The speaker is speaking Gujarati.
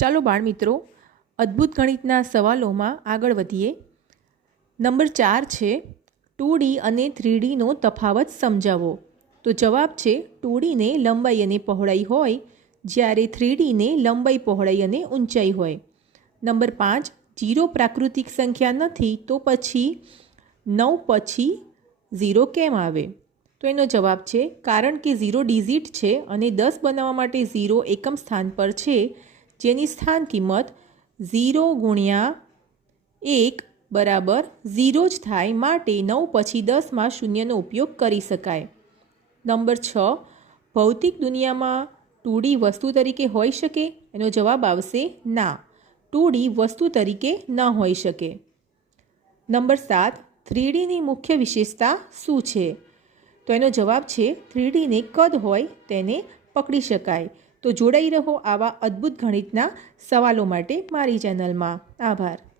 ચાલો બાળમિત્રો, અદ્ભુત ગણિતના સવાલોમાં આગળ વધીએ। નંબર 4 છે 2D અને 3Dનો તફાવત સમજાવો। તો જવાબ છે 2Dને લંબાઈ અને પહોળાઈ હોય, જ્યારે 3Dને લંબાઈ, પહોળાઈ અને ઊંચાઈ હોય। નંબર 5, 0 પ્રાકૃતિક સંખ્યા નથી તો પછી 9 પછી 0 કેમ આવે? તો એનો જવાબ છે કારણ કે 0 ડિજિટ છે અને 10 બનાવવા માટે 0 એકમ સ્થાન પર છે, જેની સ્થાન કિંમત 0 ગુણ્યા 1 બરાબર 0 જ થાય, માટે 9 પછી 10માં શૂન્યનો ઉપયોગ કરી શકાય। નંબર 6, ભૌતિક દુનિયામાં 2D વસ્તુ તરીકે હોઈ શકે? એનો જવાબ આવશે ના, 2D વસ્તુ તરીકે ન હોઈ શકે। નંબર 7, 3Dની મુખ્ય વિશેષતા શું છે? તો એનો જવાબ છે 3Dને કદ હોય તેને પકડી શકાય। તો જોડાઈ રહો આવા અદ્ભુત ગણિતના સવાલો માટે મારી ચેનલમાં। આભાર।